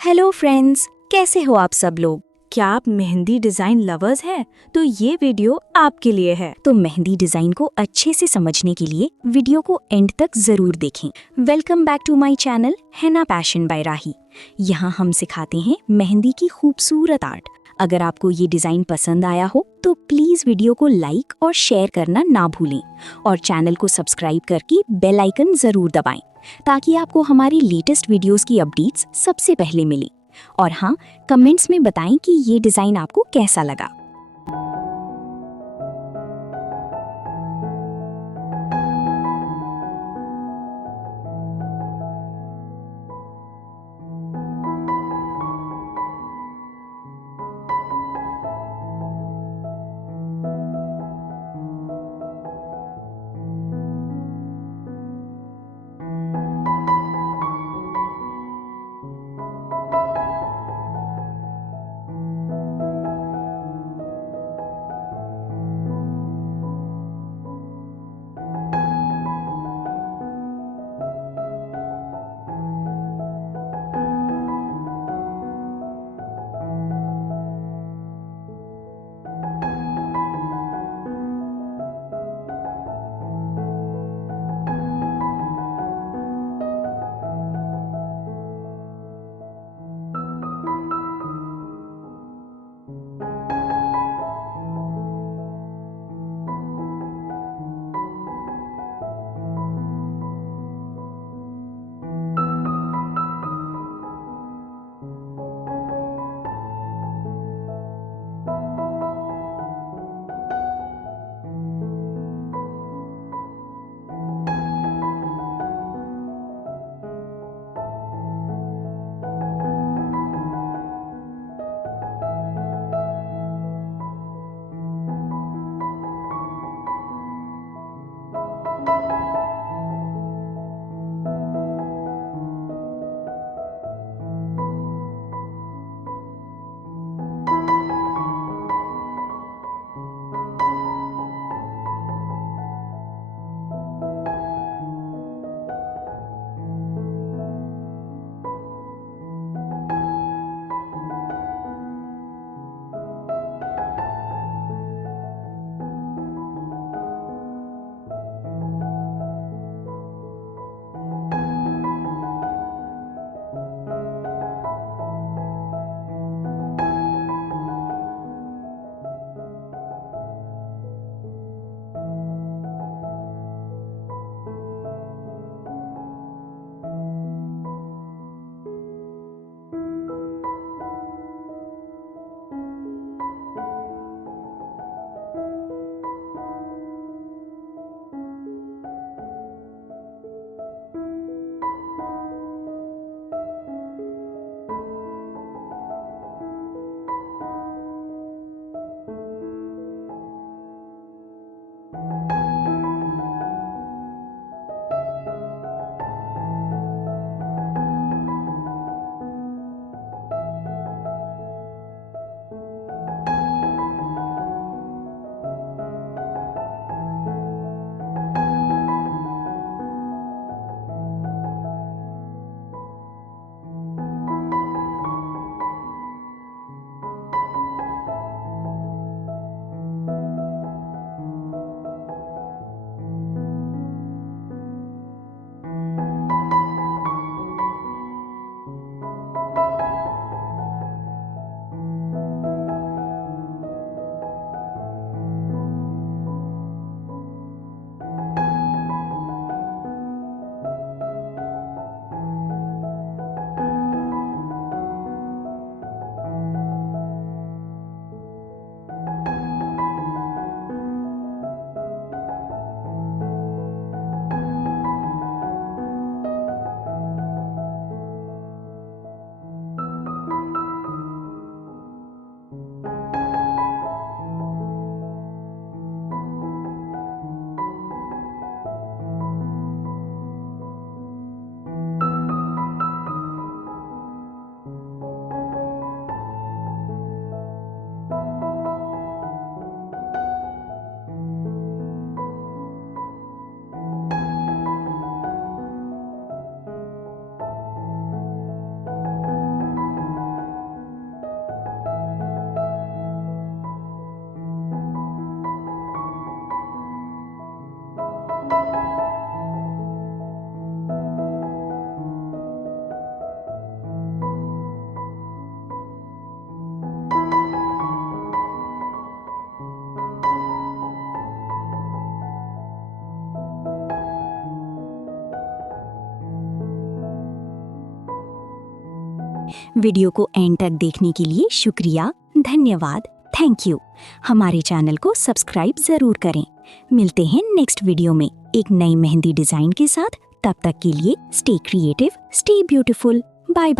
Hello friends, कैसे हो आप सब लोग। क्या आप मेहंदी डिजाइन लवर्स हैं? तो ये वीडियो आपके लिए है। तो मेहंदी डिजाइन को अच्छे से समझने के लिए वीडियो को एंड तक जरूर देखें। Welcome back to my channel हैना पैशन बाय राही। यहाँ हम सिखाते हैं मेहंदी की खूबसूरत आर्ट। अगर आपको ये डिजाइन पसंद आया हो तो प्लीज वीडियो को लाइक और शेयर करना ना भूलें और चैनल को सब्सक्राइब करके बेल आइकन जरूर दबाएं ताकि आपको हमारी लेटेस्ट वीडियोस की अपडेट्स सबसे पहले मिले। और हाँ, कमेंट्स में बताएं कि ये डिजाइन आपको कैसा लगा। वीडियो को एंड तक देखने के लिए शुक्रिया, धन्यवाद, थैंक यू। हमारे चैनल को सब्सक्राइब जरूर करें। मिलते हैं नेक्स्ट वीडियो में एक नई मेहंदी डिजाइन के साथ। तब तक के लिए stay creative, stay beautiful. Bye bye.